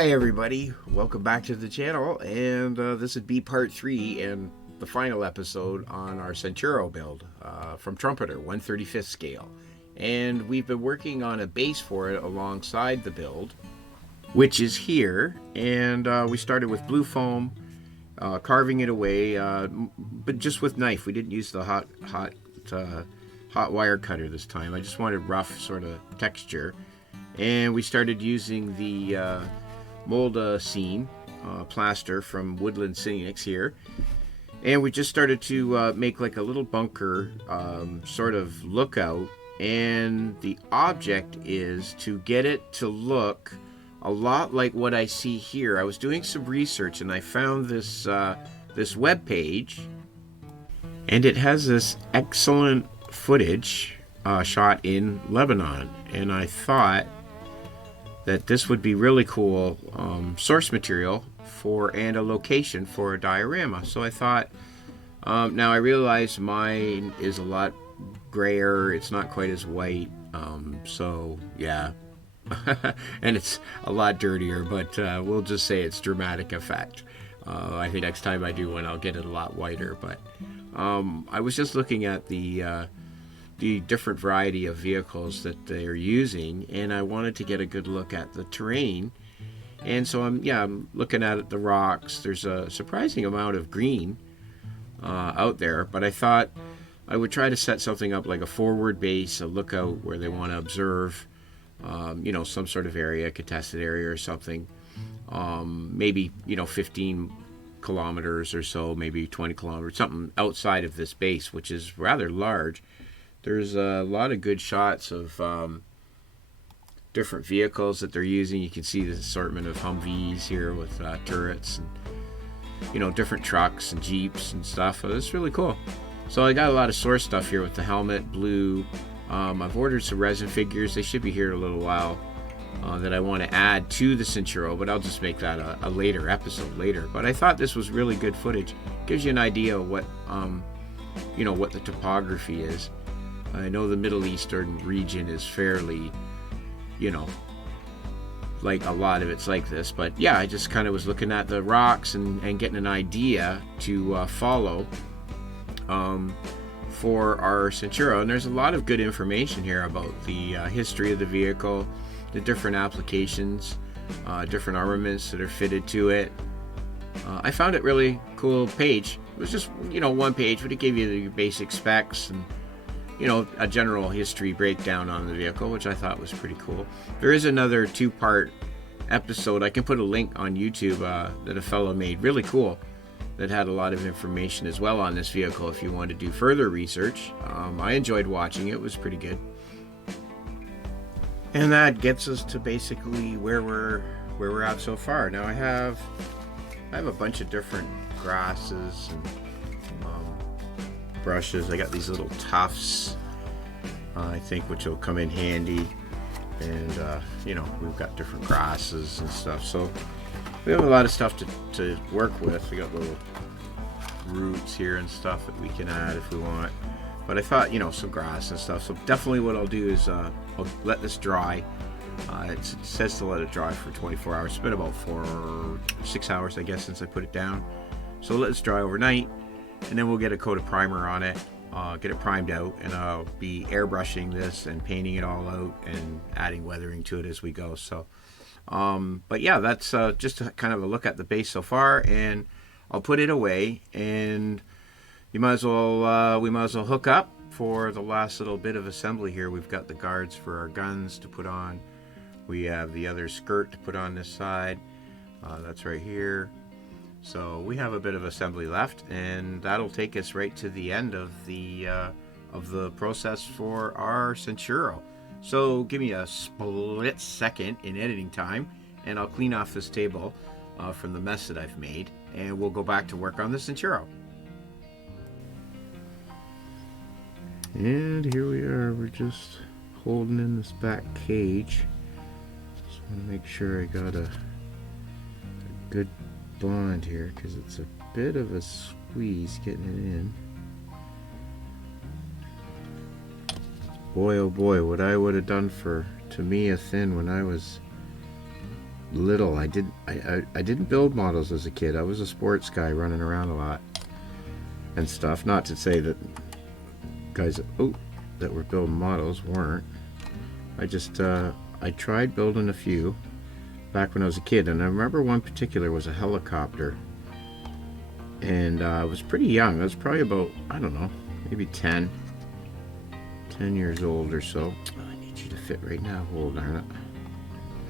Hi everybody, welcome back to the channel, and this would be part 3 and the final episode on our Centauro build from Trumpeter, 1/35th scale. And we've been working on a base for it alongside the build, which is here, and we started with blue foam, carving it away, but just with knife. We didn't use the hot wire cutter this time. I just wanted rough sort of texture. And we started using the mold scene plaster from Woodland Scenics here, and we just started to make like a little bunker sort of lookout, and the object is to get it to look a lot like what I see here. I was doing some research and I found this this web page, and it has this excellent footage shot in Lebanon, and I thought that this would be really cool source material for and a location for a diorama. So I thought, now I realize mine is a lot grayer, it's not quite as white, so yeah. And it's a lot dirtier, but we'll just say it's dramatic effect. I think next time I do one, I'll get it a lot whiter. But I was just looking at the different variety of vehicles that they're using, and I wanted to get a good look at the terrain. And so I'm looking at the rocks. There's a surprising amount of green out there, but I thought I would try to set something up like a forward base, a lookout where they want to observe some sort of area, contested area or something, maybe 15 kilometers or so, maybe 20 kilometers, something outside of this base, which is rather large. There's a lot of good shots of different vehicles that they're using. You can see the assortment of Humvees here with turrets and different trucks and Jeeps and stuff. It's really cool. So I got a lot of source stuff here with the helmet, blue. I've ordered some resin figures. They should be here in a little while that I want to add to the Centauro, but I'll just make that a later episode later. But I thought this was really good footage. Gives you an idea of what what the topography is. I know the Middle Eastern region is fairly, like a lot of it's like this. But yeah, I just kind of was looking at the rocks and getting an idea to follow for our Centauro. And there's a lot of good information here about the history of the vehicle, the different applications, different armaments that are fitted to it. I found it really cool page. It was just, one page, but it gave you the basic specs and a general history breakdown on the vehicle, which I thought was pretty cool. There is another 2-part episode. I can put a link on YouTube that a fellow made, really cool, that had a lot of information as well on this vehicle if you want to do further research. I enjoyed watching it. It was pretty good. And that gets us to basically where we're at so far. Now I have a bunch of different grasses and brushes. I got these little tufts, I think, which will come in handy, and we've got different grasses and stuff, so we have a lot of stuff to work with. We got little roots here and stuff that we can add if we want, but I thought some grass and stuff. So definitely what I'll do is I'll let this dry. It says to let it dry for 24 hours. It's been about 6 hours, I guess, since I put it down, so let it dry overnight. And then we'll get a coat of primer on it, get it primed out, and I'll be airbrushing this and painting it all out and adding weathering to it as we go. So, but yeah, that's just kind of a look at the base so far, and I'll put it away, and we might as well hook up for the last little bit of assembly here. We've got the guards for our guns to put on. We have the other skirt to put on this side. That's right here. So we have a bit of assembly left, and that'll take us right to the end of the process for our Centauro. So give me a split second in editing time, and I'll clean off this table from the mess that I've made, and we'll go back to work on the Centauro. And here we are. We're just holding in this back cage. Just want to make sure I got a good bond here, because it's a bit of a squeeze getting it in. Boy, oh boy, what I would have done for Tamiya Thin when I was little, I didn't build models as a kid. I was a sports guy running around a lot and stuff. Not to say that guys that were building models weren't. I just I tried building a few back when I was a kid, and I remember one particular was a helicopter, and I was pretty young. I was probably about, I don't know, maybe 10 years old or so. Oh, I need you to fit right now. Hold on.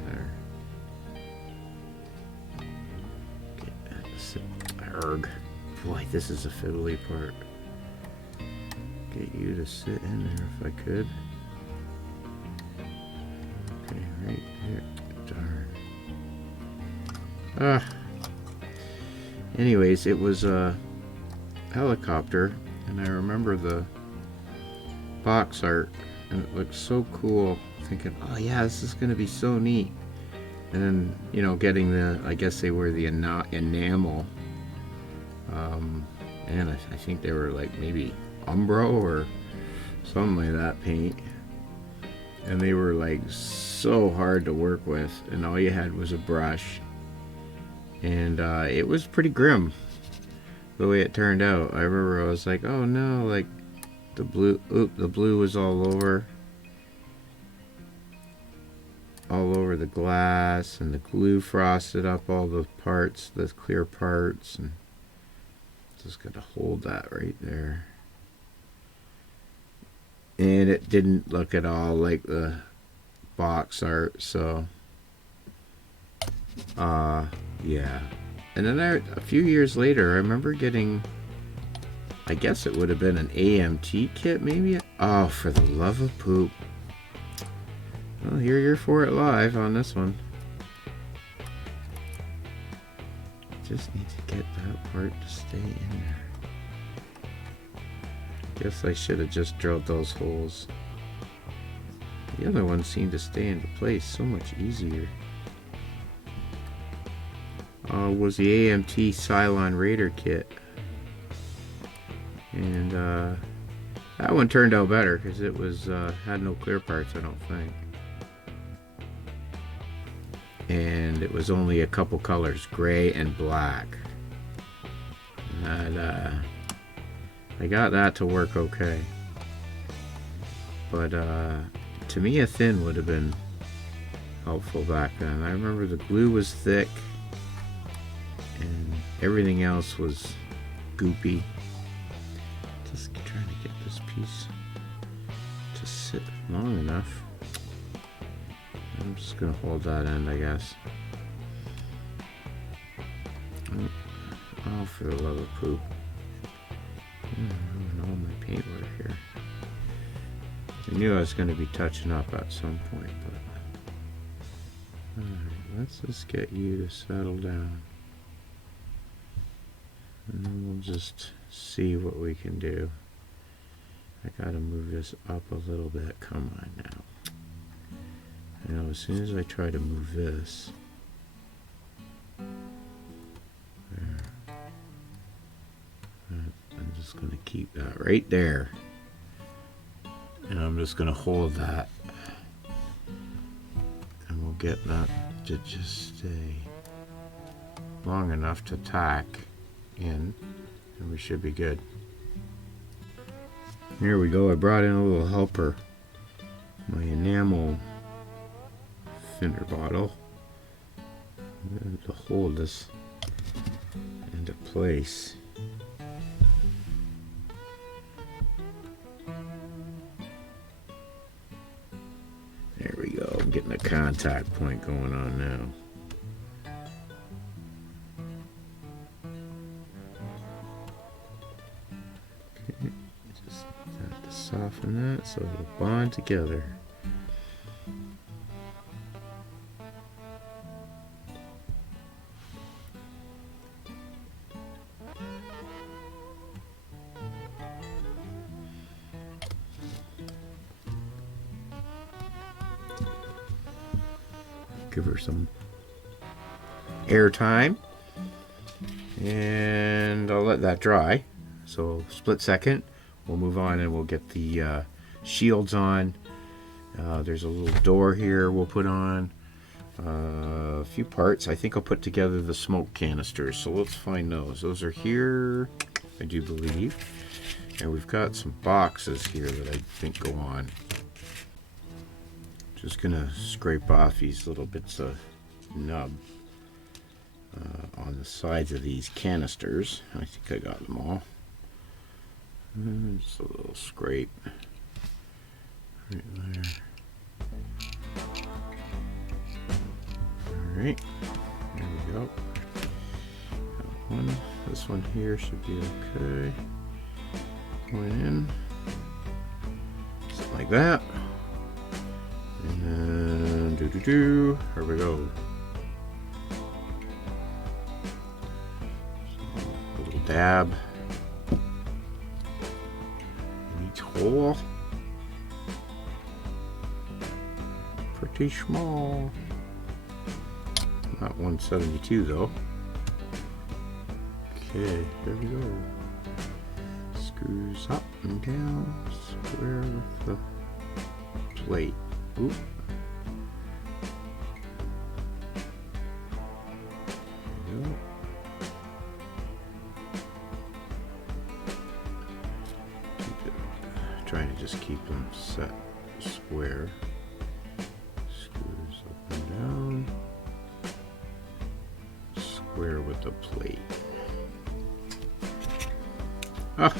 There. Arg. Boy, this is a fiddly part. Get you to sit in there if I could. Okay, right here. Darn. Anyways, it was a helicopter, and I remember the box art, and it looked so cool. Thinking, oh yeah, this is gonna be so neat. And then, you know, getting the, I guess they were the enamel. And I think they were like maybe Umbro or something like that paint. And they were like so hard to work with, and all you had was a brush. And it was pretty grim the way it turned out. I remember I was like, oh no, like the blue was all over the glass, and the glue frosted up all the parts, the clear parts, and just gotta hold that right there. And it didn't look at all like the box art, so yeah. And then a few years later, I remember getting, I guess it would have been an AMT kit, maybe. Oh, for the love of poop. Well, here you're for it live on this one. Just need to get that part to stay in there. Guess I should have just drilled those holes. The other one seemed to stay into place so much easier. Was the AMT Cylon Raider kit. And that one turned out better because it was had no clear parts, I don't think. And it was only a couple colors, gray and black. And I got that to work okay. But to me, a thin would have been helpful back then. I remember the glue was thick and everything else was goopy. Just trying to get this piece to sit long enough. I'm just gonna hold that end, I guess. Oh, for the love of poop. All my paintwork here. I knew I was gonna be touching up at some point, but alright, let's just get you to settle down. And then we'll just see what we can do. I gotta move this up a little bit. Come on now. You know, as soon as I try to move this, there, I'm just going to keep that right there, and I'm just going to hold that, and we'll get that to just stay long enough to tack in, and we should be good. Here we go. I brought in a little helper, my enamel thinner bottle, to hold this into place. There we go. I'm getting a contact point going on now. Okay, just have to soften that so it'll bond together. Give her some air time, and I'll let that dry. So split second, we'll move on and we'll get the shields on. There's a little door here we'll put on. a few parts. I think I'll put together the smoke canisters. So let's find those. Those are here, I do believe. And we've got some boxes here that I think go on. Just gonna scrape off these little bits of nub on the sides of these canisters. I think I got them all. Just a little scrape right there. Alright, there we go. Got one. This one here should be okay. Going in. Something like that. And then here we go. So, a little dab in each hole. Pretty small. Not 172 though. Okay, here we go. Screws up and down, square with the plate. Oop. There we go. Trying to just keep them set square. Screws up and down. Square with the plate. Ah.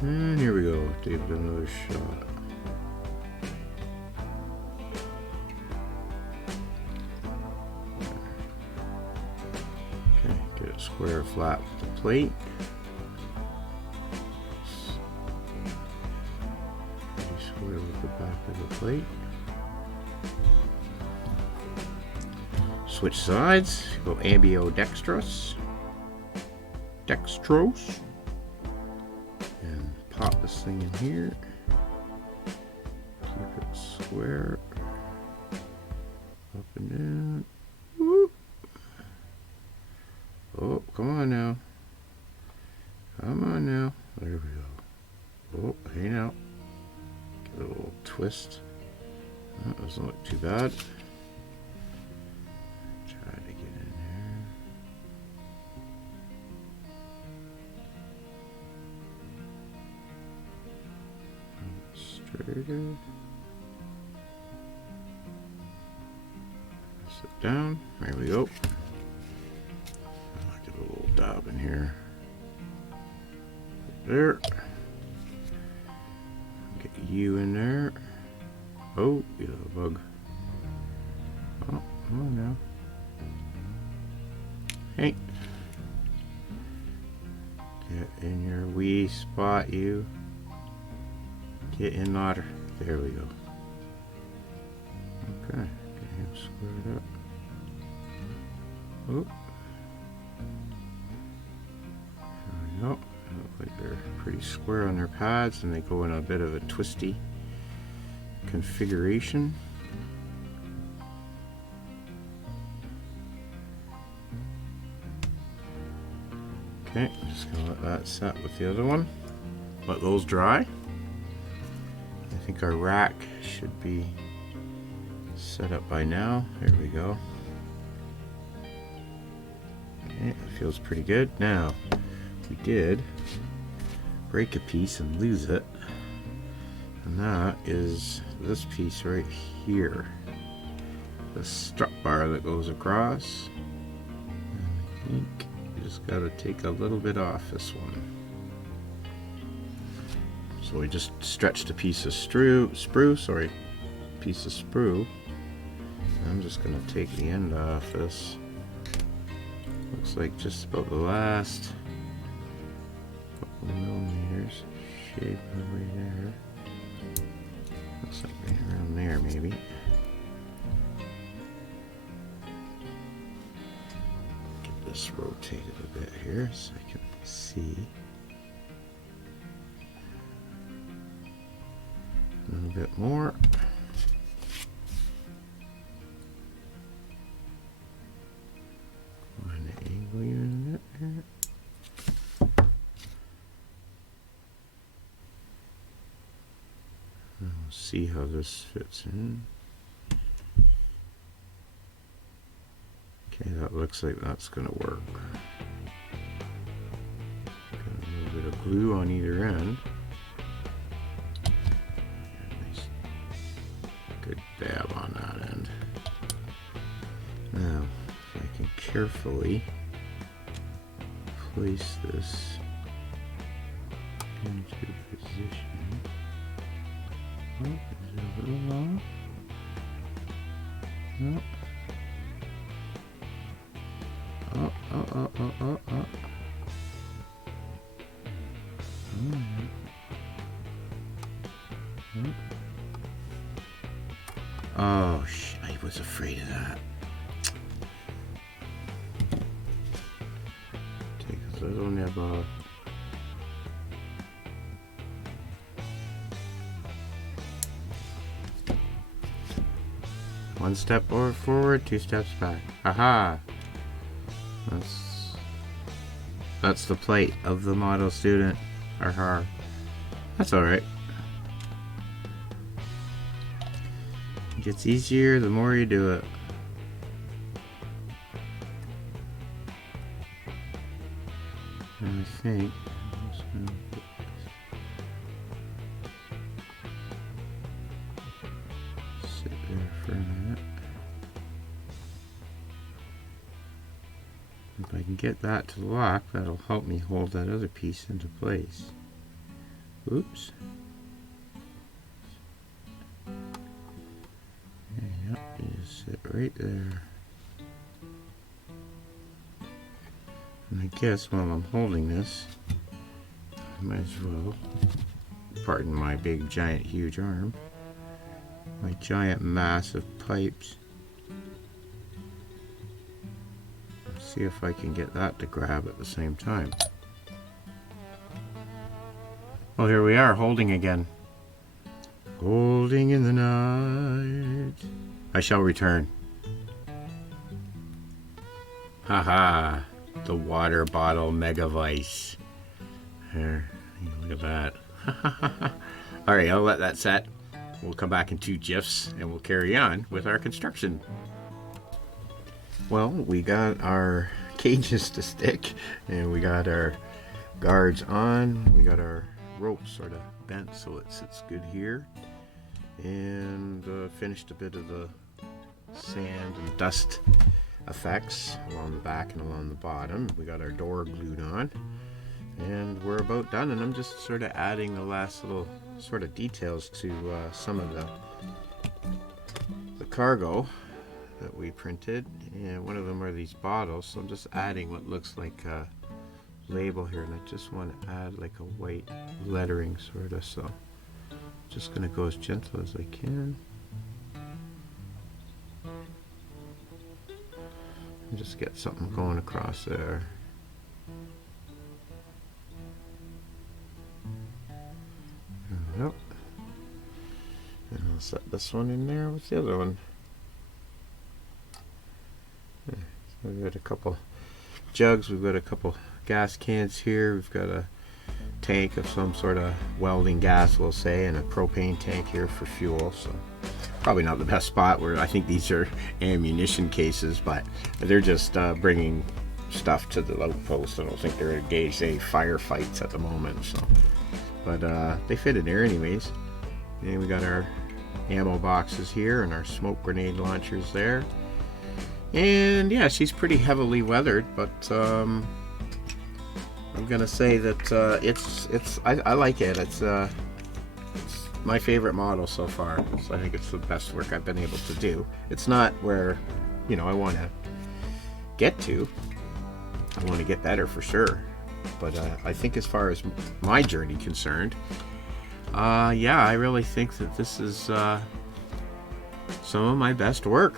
And here we go. Give it another shot. Okay, get it square flat with the plate. Square with the back of the plate. Switch sides. Go ambidextrous. Dextrose. And pop this thing in here. Keep it square. Up and down. Whoop. Oh, come on now. Come on now. There we go. Oh, hey now. Get a little twist. That doesn't look too bad. Try to get in there. Straighter. Sit down. There we go. I'll get a little dab in here. There. Get you in there. Oh, you little bug. Oh, come on now. Hey. Get in your wee spot, you. Get in otter. There we go. Okay. Get him squared up. Oh. There we go. Look like they're pretty square on their pads, and they go in a bit of a twisty configuration. Okay, I'm just gonna let that set with the other one. Let those dry. I think our rack should be set up by now. There we go. Okay, it feels pretty good. Now, we did break a piece and lose it, and that is this piece right here, the strut bar that goes across. And I think you just got to take a little bit off this one. So we just stretched a piece of piece of sprue. I'm just going to take the end off this. Looks like just about the last couple millimeters. Shape over there. Looks like right around there, maybe. Get this rotated a bit here so I can see. A little bit more. Find the angle unit there. see how this fits in. Okay, that looks like that's gonna work. Got a little bit of glue on either end. Nice, good dab on that end. Now, if I can carefully place this into position. Oh, is it a little long? No. Oh. Oh, I was afraid of that. Take a little nib off. One step forward, 2 steps back. Aha! That's the plight of the model student. Aha. That's alright. It gets easier the more you do it. And I think I'm just gonna put this. Sit there for a minute. If I can get that to lock, that'll help me hold that other piece into place. Oops. Yep, you just sit right there. And I guess while I'm holding this, I might as well, pardon my big, giant, huge arm, my giant, massive pipes. See if I can get that to grab at the same time. Well, here we are, holding again. Holding in the night. I shall return. Haha, the water bottle mega vice. There, look at that. Alright, I'll let that set. We'll come back in 2 GIFs and we'll carry on with our construction. Well, we got our cages to stick, and we got our guards on. We got our rope sort of bent so it sits good here, and finished a bit of the sand and dust effects along the back and along the bottom. We got our door glued on, and we're about done. And I'm just sort of adding the last little sort of details to some of the cargo that we printed, and one of them are these bottles, so I'm just adding what looks like a label here, and I just want to add like a white lettering sort of, so I'm just going to go as gentle as I can and just get something going across there. Yep. And I'll set this one in there with the other one. So we've got a couple jugs, we've got a couple gas cans here, we've got a tank of some sort of welding gas, we'll say, and a propane tank here for fuel. So probably not the best spot, where I think these are ammunition cases, but they're just bringing stuff to the outpost. I don't think they're engaged in any firefights at the moment, so, but they fit in there anyways. And we got our ammo boxes here and our smoke grenade launchers there. And yeah, she's pretty heavily weathered, but I'm gonna say that I like it. It's my favorite model so far. So I think it's the best work I've been able to do. It's not where, you know, I want to get to. I want to get better for sure, but I think as far as my journey concerned, yeah, I really think that this is some of my best work.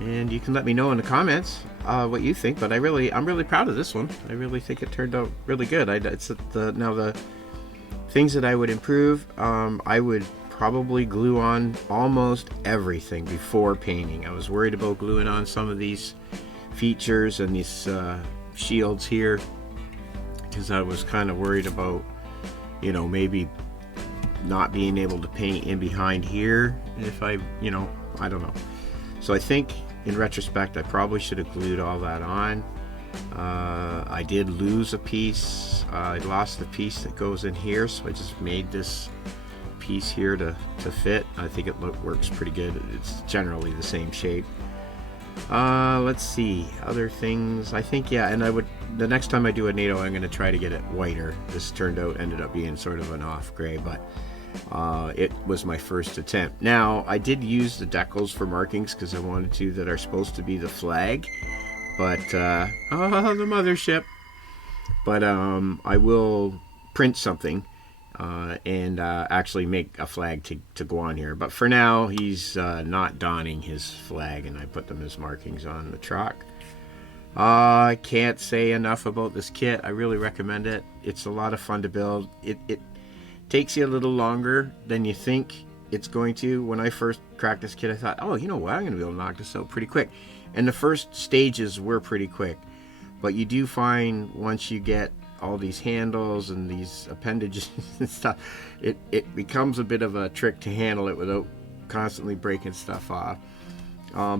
And you can let me know in the comments what you think, but I'm really proud of this one. I really think it turned out really good. It's now the things that I would improve. I would probably glue on almost everything before painting. I was worried about gluing on some of these features and these shields here, because I was kind of worried about, you know, maybe not being able to paint in behind here if I don't know. So I think in retrospect I probably should have glued all that on. I did lose a piece. I lost the piece that goes in here, so I just made this piece here to fit. I think it works pretty good. It's generally the same shape. Let's see, other things. I think, yeah, and the next time I do a NATO, I'm going to try to get it whiter. This ended up being sort of an off gray, but it was my first attempt. Now, I did use the decals for markings because I wanted to that are supposed to be the flag, but the mothership. But I will print something and actually make a flag to go on here. But for now, he's not donning his flag, and I put them as markings on the truck. I can't say enough about this kit. I really recommend it. It's a lot of fun to build. It takes you a little longer than you think it's going to. When I first cracked this kit, I thought, oh, you know what? I'm going to be able to knock this out pretty quick. And the first stages were pretty quick. But you do find once you get all these handles and these appendages and stuff, it becomes a bit of a trick to handle it without constantly breaking stuff off.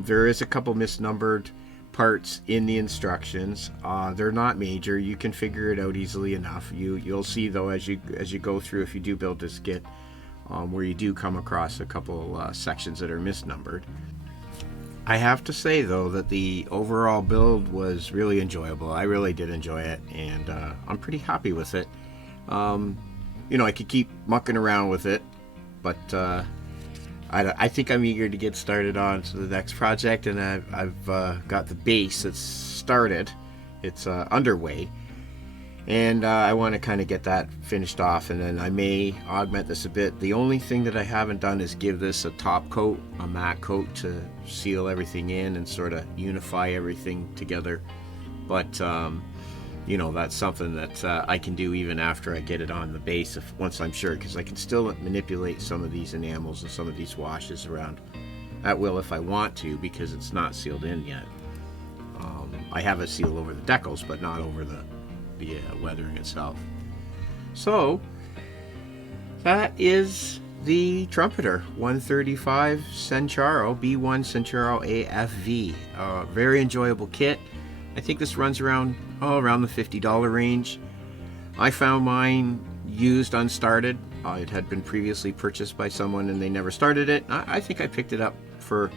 There is a couple misnumbered parts in the instructions. They're not major. You can figure it out easily enough. You'll see though as you go through, if you do build this kit, where you do come across a couple sections that are misnumbered. I have to say though that the overall build was really enjoyable. I really did enjoy it, and I'm pretty happy with it. I could keep mucking around with it, but I think I'm eager to get started on to the next project, and I've got the base that's started. It's underway, and I want to kind of get that finished off, and then I may augment this a bit. The only thing that I haven't done is give this a top coat, a matte coat, to seal everything in and sort of unify everything together. But that's something that I can do even after I get it on the base, once I'm sure, because I can still manipulate some of these enamels and some of these washes around at will if I want to, because it's not sealed in yet. I have a seal over the decals, but not over the weathering itself. So that is the Trumpeter 135 Centauro B1 Centauro AFV. Very enjoyable kit. I think this runs around the $50 range. I found mine used unstarted. It had been previously purchased by someone and they never started it. I think I picked it up for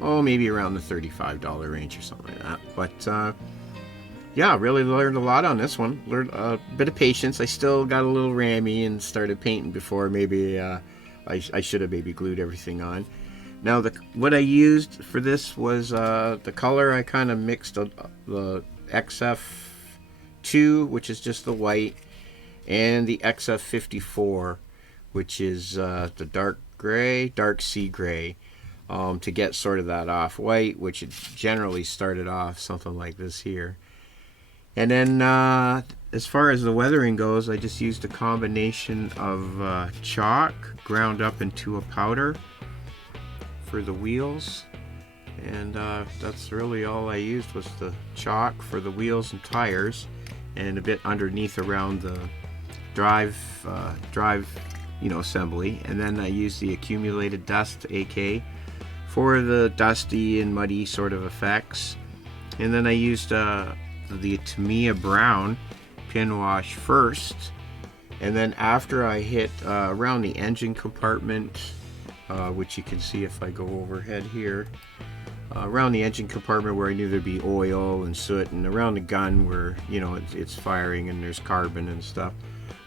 maybe around the $35 range or something like that. But yeah, really learned a lot on this one. Learned a bit of patience. I still got a little rammy and started painting before maybe I should have maybe glued everything on. Now what I used for this was the color. I kind of mixed the XF2, which is just the white, and the XF54, which is the dark sea gray, to get sort of that off white, which it generally started off something like this here. And then as far as the weathering goes, I just used a combination of chalk ground up into a powder for the wheels, and that's really all I used, was the chalk for the wheels and tires, and a bit underneath around the drive assembly. And then I used the accumulated dust AK for the dusty and muddy sort of effects. And then I used the Tamiya brown pin wash first, and then after I hit around the engine compartment, which you can see if I go overhead here, around the engine compartment where I knew there'd be oil and soot, and around the gun where it's firing and there's carbon and stuff,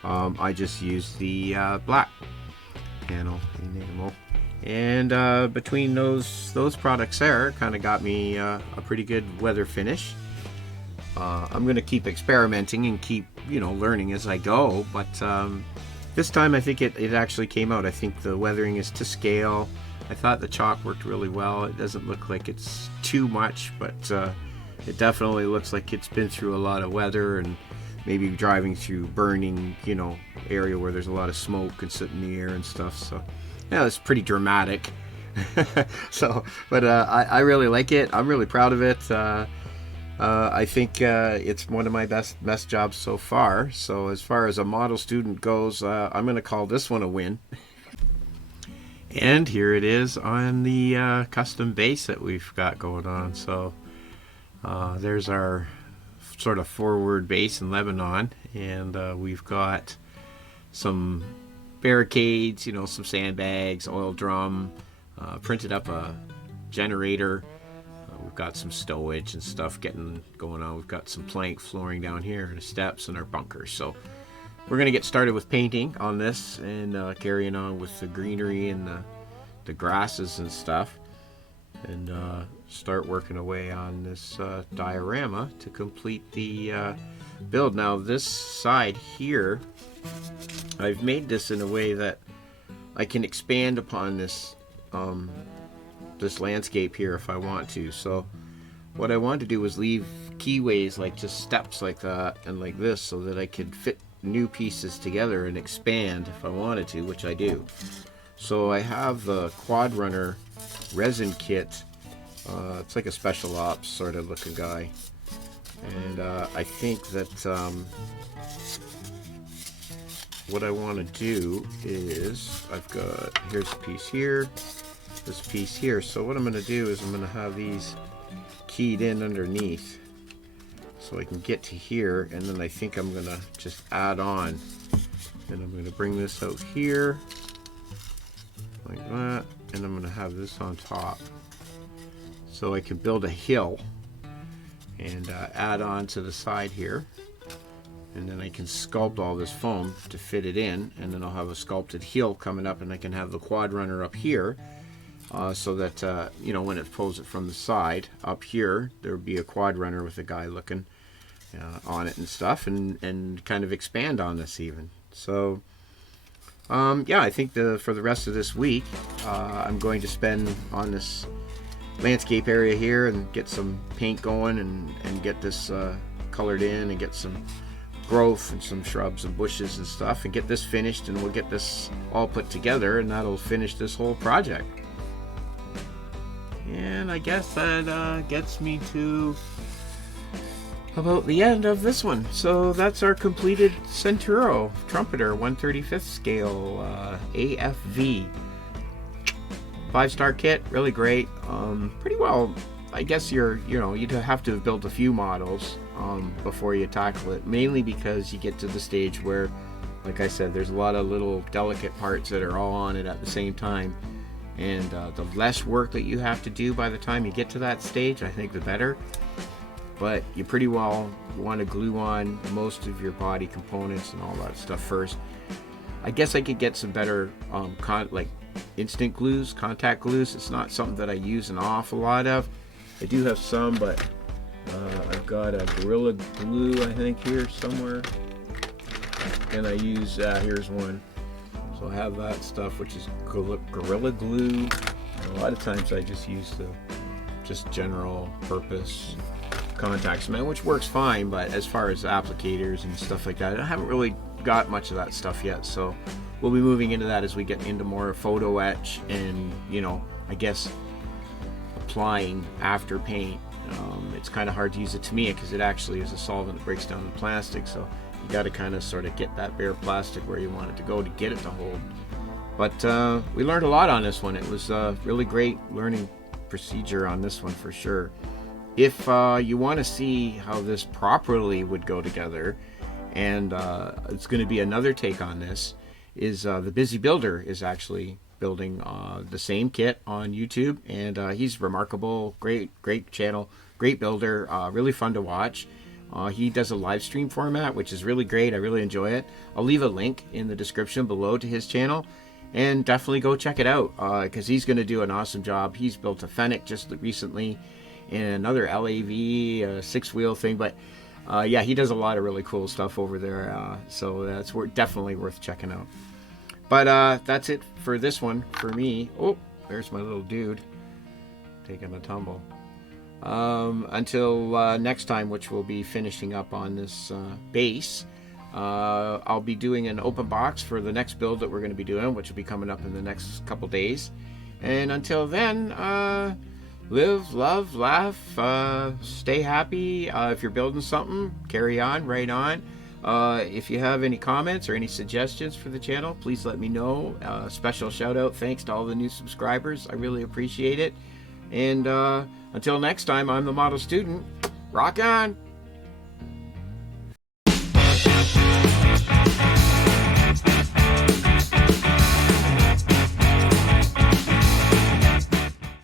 I just used the black panel enamel. And between those products there, kind of got me a pretty good weather finish. I'm going to keep experimenting and keep learning as I go, but this time I think it actually came out. I think the weathering is to scale. I thought the chalk worked really well. It doesn't look like it's too much, but it definitely looks like it's been through a lot of weather, and maybe driving through burning area where there's a lot of smoke and soot in the air and stuff. So yeah, it's pretty dramatic. But I really like it. I'm really proud of it. I think it's one of my best jobs so far. So as far as a model student goes, I'm going to call this one a win. And here it is on the custom base that we've got going on. So there's our sort of forward base in Lebanon, and we've got some barricades, some sandbags, oil drum, printed up a generator. We've got some stowage and stuff going on. We've got some plank flooring down here, and the steps and our bunkers. So we're going to get started with painting on this and carrying on with the greenery and the grasses and stuff, and start working away on this diorama to complete the build. Now this side here, I've made this in a way that I can expand upon this this landscape here if I want to. So what I wanted to do was leave keyways, like just steps like that and like this, so that I could fit new pieces together and expand if I wanted to, which I do. So I have the Quad Runner resin kit. It's like a special ops sort of looking guy, and I think that what I want to do is here's a piece here, this piece here. So what I'm going to do is I'm going to have these keyed in underneath so I can get to here, and then I think I'm going to just add on, and I'm going to bring this out here like that, and I'm going to have this on top so I can build a hill and add on to the side here, and then I can sculpt all this foam to fit it in, and then I'll have a sculpted hill coming up, and I can have the Quad Runner up here, so that when it pulls it from the side up here, there would be a Quad Runner with a guy looking on it and stuff, and kind of expand on this even. So yeah, I think for the rest of this week I'm going to spend on this landscape area here and get some paint going and get this colored in and get some growth and some shrubs and bushes and stuff, and get this finished, and we'll get this all put together, and that'll finish this whole project. And I guess that gets me to about the end of this one. So that's our completed Centauro Trumpeter 1/35 scale AFV 5-star kit. Really great. Pretty well. I guess you'd have to have built a few models before you tackle it, mainly because you get to the stage where, like I said, there's a lot of little delicate parts that are all on it at the same time, and the less work that you have to do by the time you get to that stage, I think the better. But you pretty well want to glue on most of your body components and all that stuff first. I guess I could get some better like instant glues, contact glues. It's not something that I use an awful lot of. I do have some, but I've got a Gorilla Glue, I think, here somewhere, and I use here's one. So I have that stuff, which is Gorilla Glue. And a lot of times I just use the general purpose contact cement, which works fine, but as far as applicators and stuff like that, I haven't really got much of that stuff yet. So we'll be moving into that as we get into more photo etch and, I guess applying after paint. It's kind of hard to use it to me because it actually is a solvent that breaks down the plastic, so you got to kind of sort of get that bare plastic where you want it to go to get it to hold. But we learned a lot on this one. It was a really great learning procedure on this one for sure. If you want to see how this properly would go together, and it's going to be another take on this, is the Busy Builder is actually building the same kit on YouTube, and he's remarkable, great channel, great builder, really fun to watch. He does a live stream format, which is really great. I really enjoy it. I'll leave a link in the description below to his channel, and definitely go check it out because he's going to do an awesome job. He's built a Fennec just recently and another LAV 6-wheel thing, but yeah, he does a lot of really cool stuff over there, so that's definitely worth checking out. But that's it for this one for me. Oh, there's my little dude taking a tumble. Until next time, which we'll be finishing up on this base, I'll be doing an open box for the next build that we're going to be doing, which will be coming up in the next couple days. And until then, live, love, laugh, stay happy. If you're building something, carry on, right on. If you have any comments or any suggestions for the channel, please let me know. Special shout out, thanks to all the new subscribers. I really appreciate it. And until next time, I'm the model student. Rock on!